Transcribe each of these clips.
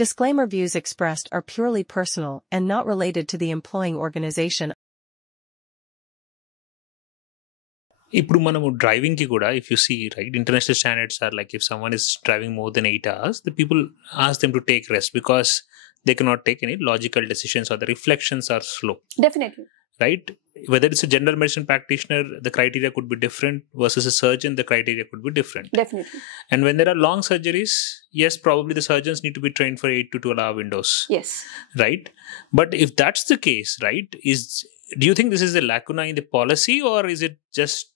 Disclaimer: views expressed are purely personal and not related to the employing organization. ఇప్పుడు మనము driving కి కూడా if you see right international standards or like if someone is driving more then 8 hours the people ask them to take rest because they cannot take any logical decisions or the reflections are slow. Definitely. Right? Whether it's a general medicine practitioner, the criteria could be different versus a surgeon, the criteria could be different. Definitely. And when there are long surgeries, yes, probably the surgeons need to be trained for 8 to 12 hour windows. Yes. Right? But if that's the case, right, do you think this is a lacuna in the policy, or is it just,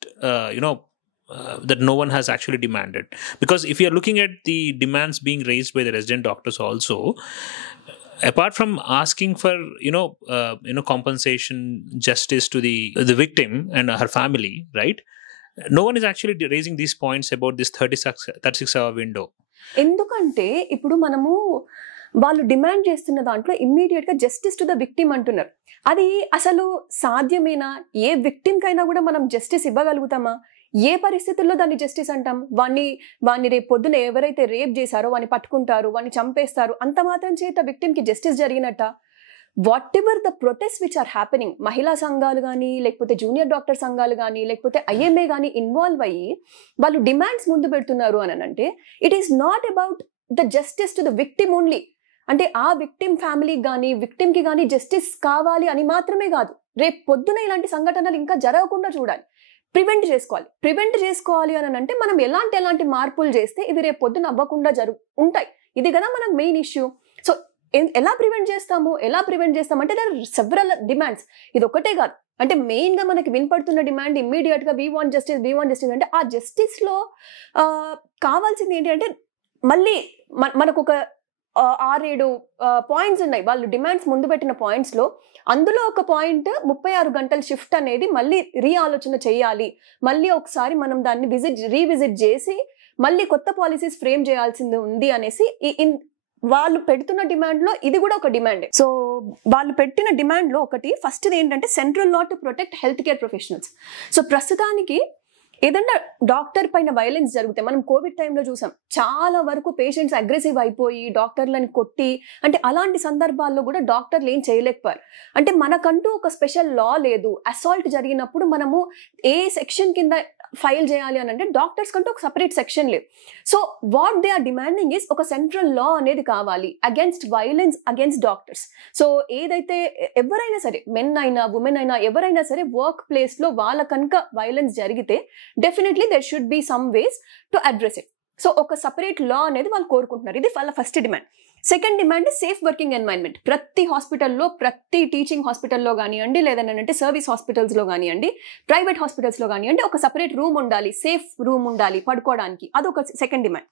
that no one has actually demanded? Because if you're looking at the demands being raised by the resident doctors also, apart from asking for compensation, justice to the victim and her family, right, no one is actually raising these points about this 36 hour window. ఎందుకంటే ఇప్పుడు మనము వాళ్ళు demand చేస్తున్న దాంట్లో immediate గా justice to the victim అంటున్నారు. అది అసలు సాధ్యమేనా? ఏ విక్టిమ్ కైనా కూడా మనం జస్టిస్ ఇవ్వగలుగుతామా? ఏ పరిస్థితుల్లో దాన్ని జస్టిస్ అంటాం? వాడిని రేపు పొద్దున ఎవరైతే రేప్ చేశారో వాడిని పట్టుకుంటారు, వాడిని చంపేస్తారు, అంత మాత్రం చేత విక్టిమ్ కి జస్టిస్ జరిగినట్ట? Whatever the protest which are happening, మహిళా సంఘాలు కానీ లేకపోతే జూనియర్ డాక్టర్ సంఘాలు కానీ లేకపోతే ఐఎంఏ కానీ ఇన్వాల్వ్ అయ్యి వాళ్ళు డిమాండ్స్ ముందు పెడుతున్నారు అని అంటే it is not about the justice to the victim only. అంటే ఆ విక్టిమ్ ఫ్యామిలీకి కానీ విక్టిమ్ కి కానీ జస్టిస్ కావాలి అని మాత్రమే కాదు, రేపు పొద్దున ఇలాంటి సంఘటనలు ఇంకా జరగకుండా చూడాలి, ప్రివెంట్ చేసుకోవాలి అని అంటే మనం ఎలాంటి మార్పులు చేస్తే ఇవి రేపు పొద్దున అవ్వకుండా ఉంటాయి. ఇది కదా మనకు మెయిన్ ఇష్యూ. సో ఎలా ప్రివెంట్ చేస్తామంటే దర్ ఆర్ సెవరల్ డిమాండ్స్. ఇది ఒకటే కాదు, అంటే మెయిన్ గా మనకి వినపడుతున్న డిమాండ్ ఇమ్మీడియట్ గా వీ వాంట్ జస్టిస్ అంటే ఆ జస్టిస్ లో కావాల్సింది ఏంటి అంటే మళ్ళీ మనకు ఒక 6-7 పాయింట్స్ ఉన్నాయి వాళ్ళు డిమాండ్స్ ముందు పెట్టిన పాయింట్స్ లో. అందులో ఒక పాయింట్ 36 గంటల షిఫ్ట్ అనేది మళ్ళీ రీఆలోచన చేయాలి, మళ్ళీ ఒకసారి మనం దాన్ని రీవిజిట్ చేసి మళ్ళీ కొత్త పాలసీస్ ఫ్రేమ్ చేయాల్సింది ఉంది అనేసి వాళ్ళు పెడుతున్న డిమాండ్ లో ఇది కూడా ఒక డిమాండ్. సో వాళ్ళు పెట్టిన డిమాండ్ లో ఒకటి ఫస్ట్ ఏంటంటే central law to protect health care professionals. So ప్రస్తుతానికి ఏదన్నా డాక్టర్ పైన వైలెన్స్ జరిగితే మనం కోవిడ్ టైంలో చూసాం, చాలా వరకు పేషెంట్స్ అగ్రెసివ్ అయిపోయి డాక్టర్లని కొట్టి, అంటే అలాంటి సందర్భాల్లో కూడా డాక్టర్లు ఏం చేయలేకపోయారు. అంటే మనకంటూ ఒక స్పెషల్ లా లేదు. అసాల్ట్ జరిగినప్పుడు మనము ఏ సెక్షన్ కింద ఫైల్ చేయాలి అని అంటే డాక్టర్స్ కంటూ ఒక సపరేట్ సెక్షన్ లేదు. So what they are demanding is ఒక సెంట్రల్ లా అనేది కావాలి against violence against doctors. So ఏదైతే ఎవరైనా సరే మెన్ అయినా ఉమెన్ అయినా ఎవరైనా సరే వర్క్ ప్లేస్ లో వాళ్ళ కనుక వైలెన్స్ జరిగితే definitely there should be some ways to address it. So ఒక సపరేట్ లా అనేది వాళ్ళు కోరుకుంటున్నారు. ఇది వాళ్ళ first demand. Second demand safe working environment. ప్రతి హాస్పిటల్లో, ప్రతి టీచింగ్ హాస్పిటల్లో కానివ్వండి, లేదంటే సర్వీస్ హాస్పిటల్స్ లో కానివ్వండి, ప్రైవేట్ హాస్పిటల్స్ లో కానివ్వండి, ఒక సపరేట్ రూమ్ ఉండాలి, సేఫ్ రూమ్ ఉండాలి పడుకోవడానికి. అదొక సెకండ్ డిమాండ్.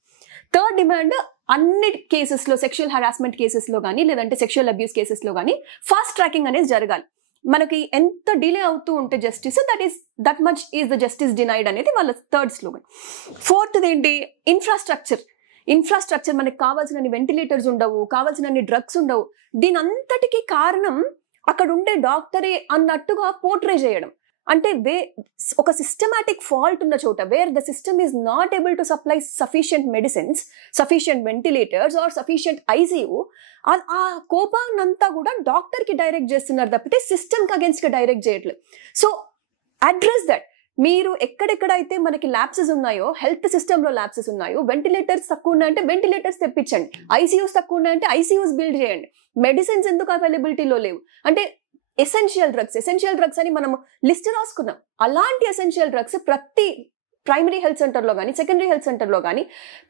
థర్డ్ డిమాండ్ అన్ని కేసెస్ లో సెక్షువల్ హరాస్మెంట్ కేసెస్ లో కానీ లేదంటే సెక్షువల్ అబ్యూస్ కేసెస్ లో కానీ ఫాస్ట్ ట్రాకింగ్ అనేది జరగాలి. మనకి ఎంత డిలే అవుతూ ఉంటే justice that much is the justice denied అనేది వాళ్ళ థర్డ్ స్లోగన్. ఫోర్త్ ఏంటి? ఇన్ఫ్రాస్ట్రక్చర్ మనకి కావాల్సినన్ని వెంటిలేటర్స్ ఉండవు, కావాల్సినన్ని డ్రగ్స్ ఉండవు. దీని అంతటికీ కారణం అక్కడ ఉండే డాక్టరే అన్నట్టుగా పోర్ట్రే చేయడం. అంటే ఒక సిస్టమాటిక్ ఫాల్ట్ ఉన్న చోట where the system is not able to supply sufficient medicines, sufficient ventilators or sufficient ICU, ఆ కోపాన్నంతా కూడా డాక్టర్ కి డైరెక్ట్ చేస్తున్నారు తప్పితే సిస్టమ్ కి అగేన్స్ట్ గా డైరెక్ట్ చేయట్లేదు. So address that. మీరు ఎక్కడెక్కడైతే మనకి ల్యాప్సెస్ ఉన్నాయో, హెల్త్ సిస్టమ్ లో ల్యాప్సెస్ ఉన్నాయో, వెంటిలేటర్స్ తక్కువ ఉన్నాయంటే వెంటిలేటర్స్ తెప్పించండి, ఐసీయూస్ తక్కువ ఉన్నాయంటే ఐసీయూస్ బిల్డ్ చేయండి. మెడిసిన్స్ ఎందుకు అవైలబిలిటీలో లేవు అంటే ఎసెన్షియల్ డ్రగ్స్ అని మనం లిస్ట్ రాసుకున్నాం. అలాంటి ఎసెన్షియల్ డ్రగ్స్ ప్రతి ప్రైమరీ హెల్త్ సెంటర్లో కానీ సెకండరీ హెల్త్ సెంటర్లో కానీ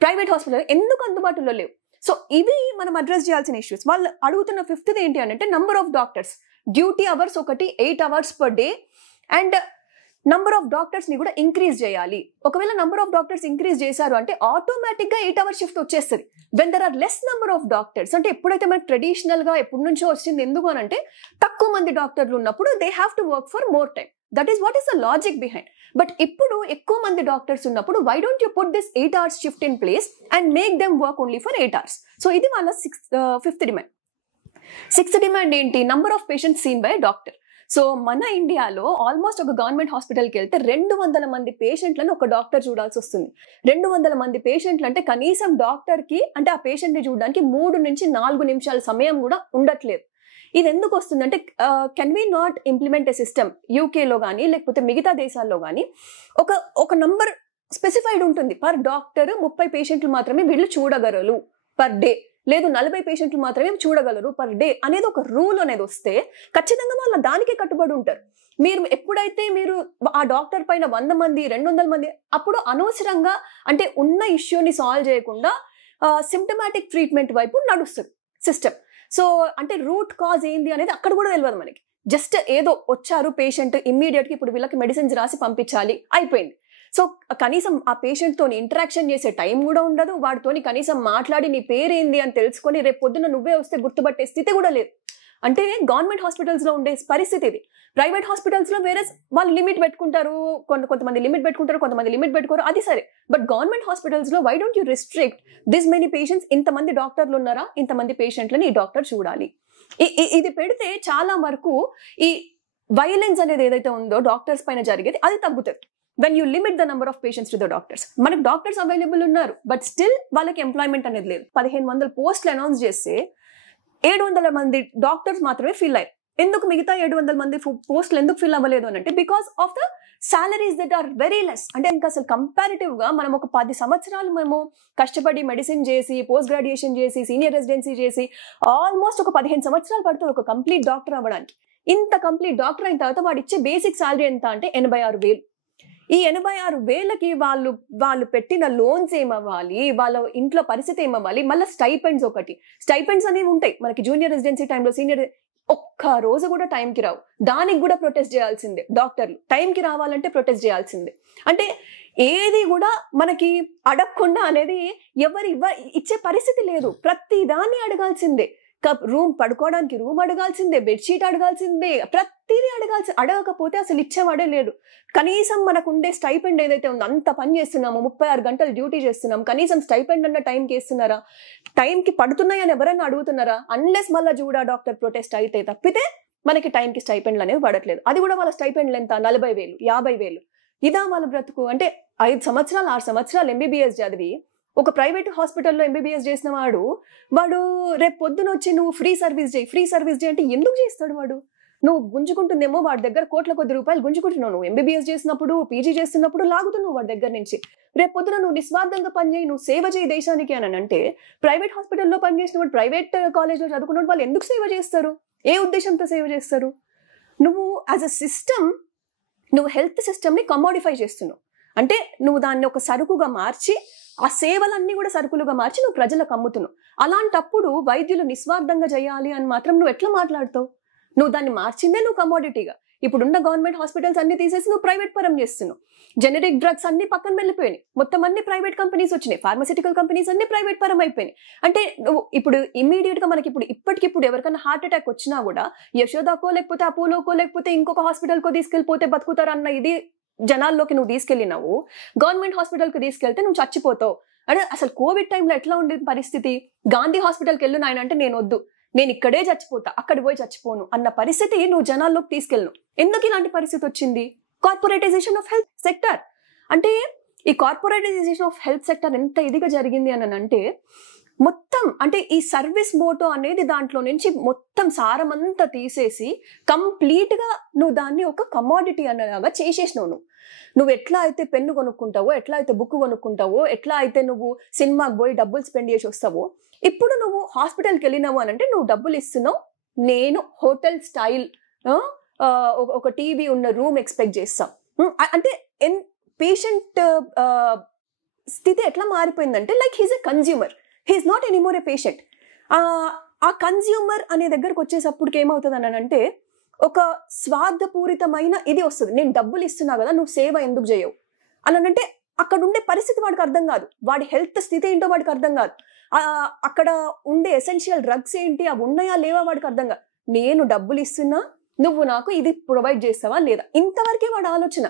ప్రైవేట్ హాస్పిటల్ ఎందుకు అందుబాటులో లేవు? సో ఇవి మనం అడ్రస్ చేయాల్సిన ఇష్యూస్. వాళ్ళు అడుగుతున్న ఫిఫ్త్ ఏంటి అంటే number of doctors. Duty hours ఒకటి 8 hours per day and number of doctors ని కూడా ఇంక్రీజ్ చేయాలి. ఒకవేళ నంబర్ ఆఫ్ డాక్టర్స్ ఇంక్రీజ్ చేశారు అంటే ఆటోమేటిక్ గా 8 hour షిఫ్ట్ వచ్చేస్తుంది. When there are less number of doctors, అంటే ఎప్పుడైతే మనకి ట్రెడిషనల్ గా ఎప్పటి నుంచో వచ్చింది, ఎందుకు అని అంటే తక్కువ మంది డాక్టర్లు ఉన్నప్పుడు they have to work for more time. That is what is the logic behind. But ఇప్పుడు ఎక్కువ మంది డాక్టర్స్ ఉన్నప్పుడు why don't you put this 8 hours shift in place and make them work only for 8 hours. So ఇది వాళ్ళ fifth demand. Sixth demand ఏంటి? Number of patients seen by doctor. So మన ఇండియాలో almost ఒక గవర్నమెంట్ హాస్పిటల్కి వెళ్తే 200 మంది పేషెంట్లను ఒక డాక్టర్ చూడాల్సి వస్తుంది. 200 మంది పేషెంట్లు అంటే కనీసం డాక్టర్కి అంటే ఆ పేషెంట్ని చూడడానికి 3 నుంచి 4 నిమిషాల సమయం కూడా ఉండట్లేదు. ఇది ఎందుకు వస్తుంది అంటే can we not implement a system యూకేలో కానీ లేకపోతే మిగతా దేశాల్లో కానీ ఒక నంబర్ స్పెసిఫైడ్ ఉంటుంది. పర్ డాక్టర్ 30 పేషెంట్లు మాత్రమే వీళ్ళు చూడగలరు పర్ డే, లేదు 40 పేషెంట్లు మాత్రమే చూడగలరు పర్ డే అనేది ఒక రూల్ అనేది వస్తే ఖచ్చితంగా వాళ్ళు దానికే కట్టుబడి ఉంటారు. మీరు ఎప్పుడైతే మీరు ఆ డాక్టర్ పైన 100 మంది 200 మంది అప్పుడు అనవసరంగా అంటే ఉన్న ఇష్యూని సాల్వ్ చేయకుండా సిమ్టమాటిక్ ట్రీట్మెంట్ వైపు నడుస్తుంది సిస్టమ్. సో అంటే రూట్ కాజ్ ఏంది అనేది అక్కడ కూడా తెలియదు మనకి. జస్ట్ ఏదో వచ్చారు పేషెంట్ ఇమ్మీడియట్గా ఇప్పుడు వీళ్ళకి మెడిసిన్స్ రాసి పంపించాలి అయిపోయింది. సో కనీసం ఆ పేషెంట్తో ఇంటరాక్షన్ చేసే టైం కూడా ఉండదు, వాడితోని కనీసం మాట్లాడి నీ పేరేంది అని తెలుసుకొని రేపు పొద్దున్న నువ్వే వస్తే గుర్తుపట్టే స్థితి కూడా లేదు. అంటే గవర్నమెంట్ హాస్పిటల్స్లో ఉండే పరిస్థితి ఇది. ప్రైవేట్ హాస్పిటల్స్లో వేరే వాళ్ళు లిమిట్ పెట్టుకుంటారు, కొంతమంది లిమిట్ పెట్టుకుంటారు, కొంతమంది లిమిట్ పెట్టుకోరు, అది సరే. బట్ గవర్నమెంట్ హాస్పిటల్స్లో why don't you restrict this many patients, ఇంతమంది డాక్టర్లు ఉన్నారా, ఇంతమంది పేషెంట్లని ఈ డాక్టర్ చూడాలి. ఇది పెడితే చాలా వరకు ఈ వైలెన్స్ అనేది ఏదైతే ఉందో డాక్టర్స్ పైన జరిగేది అది తగ్గుతుంది. when you limit the number of patients to the doctors. మనకు డాక్టర్స్ అవైలబుల్ ఉన్నారు బట్ స్టిల్ వాళ్ళకి ఎంప్లాయ్మెంట్ అనేది లేదు. 1500 పోస్టులు అనౌన్స్ చేస్తే 700 మంది డాక్టర్స్ మాత్రమే ఫిల్ అయ్యారు. ఎందుకు మిగతా 700 మంది పోస్టులు ఎందుకు ఫిల్ అవ్వలేదు అని అంటే because of the salaries that are very less. అంటే ఇంకా అసలు కంపారిటివ్ గా మనం ఒక 10 సంవత్సరాలు మేము కష్టపడి మెడిసిన్ చేసి పోస్ట్ గ్రాడ్యుయేషన్ చేసి సీనియర్ రెసిడెన్సీ చేసి ఆల్మోస్ట్ ఒక 15 సంవత్సరాలు పడుతుంది ఒక కంప్లీట్ డాక్టర్ అవ్వడానికి. ఇంత కంప్లీట్ డాక్టర్ అయిన తర్వాత వాడు ఇచ్చే బేసిక్ సాలరీ ఎంత అంటే 86,000. ఈ 86,000కి వాళ్ళు పెట్టిన లోన్స్ ఏమవ్వాలి, వాళ్ళ ఇంట్లో పరిస్థితి ఏమవ్వాలి, మళ్ళీ స్టైపెండ్స్ స్టైపెండ్స్ అనేవి ఉంటాయి మనకి జూనియర్ రెసిడెన్సీ టైంలో, సీనియర్ ఒక్క రోజు కూడా టైంకి రావు. దానికి కూడా ప్రొటెస్ట్ చేయాల్సిందే. డాక్టర్లు టైంకి రావాలంటే ప్రొటెస్ట్ చేయాల్సిందే. అంటే ఏది కూడా మనకి అడగకుండా అనేది ఇచ్చే పరిస్థితి లేదు. ప్రతి దాన్ని అడగాల్సిందే. రూమ్ పడుకోవడానికి రూమ్ అడగాల్సిందే, బెడ్షీట్ అడగాల్సిందే, ప్రతిదీ అడగకపోతే అసలు ఇచ్చేవాడే లేడు. కనీసం మనకు ఉండే స్టైపెండ్ ఏదైతే ఉందో అంత పని చేస్తున్నాము, 36 గంటలు డ్యూటీ చేస్తున్నాం, కనీసం స్టైపెండ్ అన్న టైంకి ఇస్తున్నారా, టైంకి పడుతున్నాయని ఎవరైనా అడుగుతున్నారా? అన్లెస్ మళ్ళీ చూడా డాక్టర్ ప్రొటెస్ట్ అయితే తప్పితే మనకి టైంకి స్టైపెండ్లు అనేవి పడట్లేదు. అది కూడా వాళ్ళ స్టైపెండ్లు ఎంత 40,000 50,000. ఇదా వాళ్ళ బ్రతుకు? అంటే 5 సంవత్సరాలు 6 సంవత్సరాలు ఎంబీబీఎస్ చదివి ఒక ప్రైవేట్ హాస్పిటల్లో ఎంబీబీఎస్ చేసిన వాడు రేపు పొద్దున వచ్చి నువ్వు ఫ్రీ సర్వీస్ చేయి అంటే ఎందుకు చేస్తాడు వాడు? నువ్వు గుంజుకుంటుందేమో వాడి దగ్గర కోట్ల కొద్ది రూపాయలు గుంజుకుంటున్నావు. నువ్వు ఎంబీబీఎస్ చేసినప్పుడు పీజీ చేస్తున్నప్పుడు లాగుతున్నావు వాడి దగ్గర నుంచి. రేపు పొద్దున నువ్వు నిస్వార్థంగా పనిచేయి, నువ్వు సేవ చేయి దేశానికి అని అంటే ప్రైవేట్ హాస్పిటల్లో పనిచేసినప్పుడు ప్రైవేట్ కాలేజ్లో చదువుకున్నప్పుడు వాళ్ళు ఎందుకు సేవ చేస్తారు? ఏ ఉద్దేశంతో సేవ చేస్తారు? నువ్వు యాజ్ అ సిస్టమ్ నువ్వు హెల్త్ సిస్టమ్ని కమోడిఫై చేస్తున్నావు. అంటే నువ్వు దాన్ని ఒక సరుకుగా మార్చి ఆ సేవలన్నీ కూడా సరుకులుగా మార్చి నువ్వు ప్రజలకు అమ్ముతున్నావు. అలాంటప్పుడు వైద్యులు నిస్వార్థంగా చేయాలి అని మాత్రం నువ్వు ఎట్లా మాట్లాడతావు? నువ్వు దాన్ని మార్చిందే నువ్వు కమోడిటీగా. ఇప్పుడున్న గవర్నమెంట్ హాస్పిటల్స్ అన్ని తీసేసి నువ్వు ప్రైవేట్ పరం చేస్తున్నావు. జెనరిక్ డ్రగ్స్ అన్ని పక్కన వెళ్ళిపోయినాయి, మొత్తం అన్ని ప్రైవేట్ కంపెనీస్ వచ్చినాయి, ఫార్మసిటికల్ కంపెనీస్ అన్ని ప్రైవేట్ పరం అయిపోయినాయి. అంటే నువ్వు ఇప్పుడు ఇమ్మీడియట్ గా మనకి ఇప్పటికిప్పుడు ఎవరికైనా హార్ట్ అటాక్ వచ్చినా కూడా యశోదాకో లేకపోతే అపోలోకో లేకపోతే ఇంకొక హాస్పిటల్కో తీసుకెళ్ళిపోతే బతుకుతారు అన్న ఇది జనాల్లోకి నువ్వు తీసుకెళ్ళినావు. గవర్నమెంట్ హాస్పిటల్కి తీసుకెళ్తే నువ్వు చచ్చిపోతావు. అంటే అసలు కోవిడ్ టైంలో ఎట్లా ఉండేది పరిస్థితి? గాంధీ హాస్పిటల్కి వెళ్ళు నాయన అంటే నేను వద్దు, నేను ఇక్కడే చచ్చిపోతా, అక్కడికి పోయి చచ్చిపోను అన్న పరిస్థితి నువ్వు జనాల్లోకి తీసుకెళ్ళను. ఎందుకు ఇలాంటి పరిస్థితి వచ్చింది? Corporatisation of health sector. అంటే ఈ కార్పొరేటైజేషన్ ఆఫ్ హెల్త్ సెక్టర్ ఎంత ఇదిగా జరిగింది అని అంటే మొత్తం అంటే ఈ సర్వీస్ మోటో అనేది దాంట్లో నుంచి మొత్తం సారమంతా తీసేసి కంప్లీట్ గా నువ్వు దాన్ని ఒక కమోడిటీ అనేలాగా చేసేసినావు. నువ్వు ఎట్లా అయితే పెన్ను కొనుక్కుంటావో, ఎట్లా అయితే బుక్ కొనుక్కుంటావో, ఎట్లా అయితే నువ్వు సినిమాకి పోయి డబ్బులు స్పెండ్ చేసి వస్తావో, ఇప్పుడు నువ్వు హాస్పిటల్కి వెళ్ళినావు అని అంటే నువ్వు డబ్బులు ఇస్తున్నావు. నేను హోటల్ స్టైల్ ఒక టీవీ ఉన్న రూమ్ ఎక్స్పెక్ట్ చేస్తాం. అంటే పేషెంట్ స్థితి ఎట్లా మారిపోయిందంటే like he's a consumer, he's not anymore a patient. ఆ కన్జ్యూమర్ అనే దగ్గరకు వచ్చేసప్పటికి ఏమవుతుంది అని అంటే ఒక స్వార్థపూరితమైన ఇది వస్తుంది. నేను డబ్బులు ఇస్తున్నా కదా, నువ్వు సేవ ఎందుకు చేయవు అని అంటే అక్కడ ఉండే పరిస్థితి వాడికి అర్థం కాదు, వాడి హెల్త్ స్థితి ఏంటో వాడికి అర్థం కాదు, అక్కడ ఉండే ఎసెన్షియల్ డ్రగ్స్ ఏంటి అవి ఉన్నాయా లేవా వాడికి అర్థం కాదు. నేను డబ్బులు ఇస్తున్నా, నువ్వు నాకు ఇది ప్రొవైడ్ చేస్తావా లేదా, ఇంతవరకే వాడి ఆలోచన.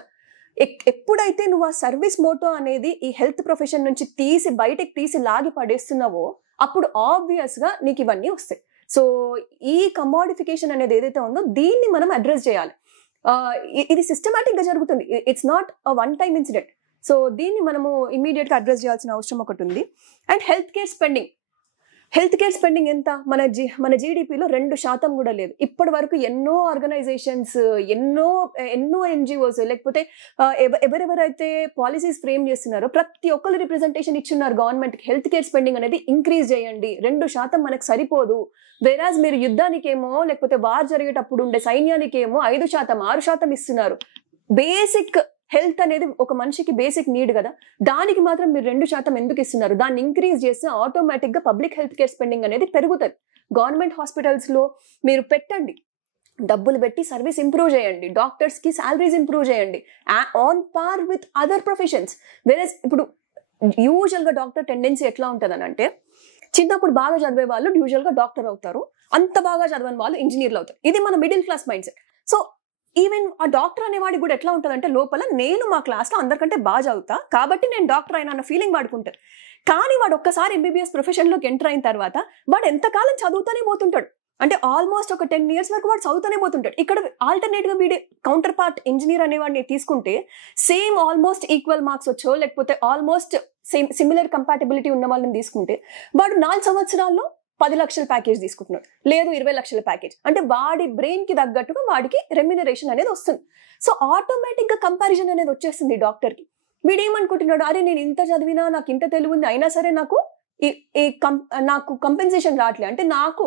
ఎప్పుడైతే నువ్వు ఆ సర్వీస్ మోటో అనేది ఈ హెల్త్ ప్రొఫెషన్ నుంచి బయటకు తీసి లాగి పడేస్తున్నావో అప్పుడు ఆబ్వియస్ గా నీకు ఇవన్నీ వస్తాయి. సో ఈ కమోడిఫికేషన్ అనేది ఏదైతే ఉందో దీన్ని మనం అడ్రస్ చేయాలి. ఇది సిస్టమాటిక్ గా జరుగుతుంది, it's not a one time incident. So దీన్ని మనము ఇమీడియట్ గా అడ్రస్ చేయాల్సిన అవసరం ఒకటి ఉంది. అండ్ హెల్త్ కేర్ స్పెండింగ్ ఎంత? మన జీడిపిలో 2% కూడా లేదు. ఇప్పటి వరకు ఎన్నో ఆర్గనైజేషన్స్, ఎన్నో ఎన్జిఓస్, లేకపోతే ఎవరెవరైతే పాలసీస్ ఫ్రేమ్ చేస్తున్నారో ప్రతి ఒక్కరు రిప్రజెంటేషన్ ఇచ్చున్నారు గవర్నమెంట్ కి, హెల్త్ కేర్ స్పెండింగ్ అనేది ఇంక్రీజ్ చేయండి, 2% మనకు సరిపోదు. వేరాజ్ మీరు యుద్ధానికేమో లేకపోతే వార్ జరిగేటప్పుడు ఉండే సైన్యానికేమో 5%, 6% ఇస్తున్నారు. బేసిక్ హెల్త్ అనేది ఒక మనిషికి బేసిక్ నీడ్ కదా, దానికి మాత్రం మీరు 2% ఎందుకు ఇస్తున్నారు? దాన్ని ఇంక్రీజ్ చేస్తే ఆటోమేటిక్ గా పబ్లిక్ హెల్త్ కేర్ స్పెండింగ్ అనేది పెరుగుతుంది. గవర్నమెంట్ హాస్పిటల్స్ లో మీరు పెట్టండి, డబ్బులు పెట్టి సర్వీస్ ఇంప్రూవ్ చేయండి, డాక్టర్స్ కి సాలరీస్ ఇంప్రూవ్ చేయండి on par with other professions. వేరే ఇప్పుడు యూజువల్ గా డాక్టర్ టెండెన్సీ ఎట్లా ఉంటుంది అని అంటే, చిన్నప్పుడు బాగా చదివే వాళ్ళు యూజువల్ గా డాక్టర్ అవుతారు, అంత బాగా చదవని వాళ్ళు ఇంజనీర్లు అవుతారు. ఇది మన middle class mind set. So even ఆ డాక్టర్ అనేవాడికి కూడా ఎట్లా ఉంటుందంటే, లోపల నేను మా క్లాస్లో అందరికంటే బాగా చదువుతా కాబట్టి నేను డాక్టర్ అయినా అన్న ఫీలింగ్ వాడుకుంటాడు. కానీ వాడు ఒక్కసారి ఎంబీబీఎస్ ప్రొఫెషన్లోకి ఎంటర్ అయిన తర్వాత వాడు ఎంతకాలం చదువుతూనే పోతుంటాడు, అంటే ఆల్మోస్ట్ ఒక 10 years వరకు వాడు చదువుతూనే పోతుంటాడు. ఇక్కడ ఆల్టర్నేట్ గా వీడి కౌంటర్ పార్ట్ ఇంజనీర్ అనేవాడిని తీసుకుంటే సేమ్ ఆల్మోస్ట్ ఈక్వల్ మార్క్స్ వచ్చో లేకపోతే ఆల్మోస్ట్ సిమిలర్ కంపాటబిలిటీ ఉన్న వాళ్ళని తీసుకుంటే వాడు 4 సంవత్సరాల్లో 10 లక్షల ప్యాకేజ్ తీసుకుంటున్నాడు, లేదు 20 లక్షల ప్యాకేజ్. అంటే వాడి బ్రెయిన్ కి తగ్గట్టుగా వాడికి రెమ్యునరేషన్ అనేది వస్తుంది. సో ఆటోమేటిక్ గా కంపారిజన్ అనేది వచ్చేస్తుంది డాక్టర్ కి. వీడేమనుకుంటున్నాడు, అరే నేను ఇంత చదివినా నాకు ఇంత తెలివి ఉంది అయినా సరే నాకు కంపెన్సేషన్ రావట్లే, అంటే నాకు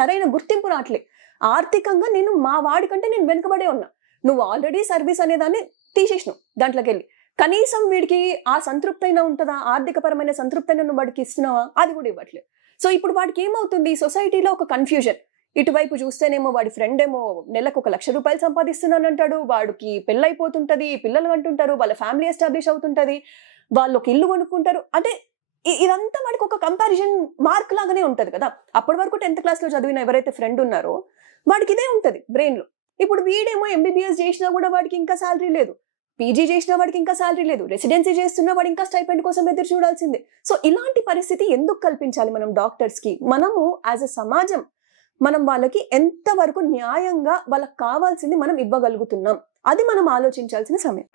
సరైన గుర్తింపు రావట్లే, ఆర్థికంగా నేను మా వాడికంటే నేను వెనుకబడే ఉన్నా. నువ్వు ఆల్రెడీ సర్వీస్ అనేదాన్ని తీసేసినావు, దాంట్లోకి వెళ్ళి కనీసం వీడికి ఆ సంతృప్తి అయినా ఉంటుందా, ఆర్థిక పరమైన సంతృప్తి అయినా నువ్వు వాడికి ఇస్తున్నావా, అది కూడా ఇవ్వట్లేదు. సో ఇప్పుడు వాడికి ఏమవుతుంది, సొసైటీలో ఒక కన్ఫ్యూజన్. ఇటువైపు చూస్తేనేమో వాడి ఫ్రెండ్ ఏమో నెలకు 1 లక్ష రూపాయలు సంపాదిస్తున్నాను అంటాడు, వాడికి పెళ్ళైపోతుంటది, పిల్లలు అంటుంటారు, వాళ్ళ ఫ్యామిలీ ఎస్టాబ్లిష్ అవుతుంటది, వాళ్ళు ఒక ఇల్లు కొనుక్కుంటారు. అంటే ఇదంతా వాడికి ఒక కంపారిజన్ మార్క్ లాగానే ఉంటది కదా. అప్పటి వరకు 10th class లో చదివిన ఎవరైతే ఫ్రెండ్ ఉన్నారో వాడికి ఇదే ఉంటది బ్రెయిన్ లో. ఇప్పుడు వీడేమో ఎంబీబీఎస్ చేసినా కూడా వాడికి ఇంకా శాలరీ లేదు, పీజీ చేసిన వాడికి ఇంకా శాలరీ లేదు, రెసిడెన్సీ చేస్తున్నా వాడు ఇంకా స్టైపెండ్ కోసం ఎదురు చూడాల్సిందే. సో ఇలాంటి పరిస్థితి ఎందుకు కల్పించాలి మనం డాక్టర్స్ కి? మనము యాజ్ ఎ సమాజం మనం వాళ్ళకి ఎంతవరకు న్యాయంగా వాళ్ళకి కావాల్సింది మనం ఇవ్వగలుగుతున్నాం, అది మనం ఆలోచించాల్సిన సమయం.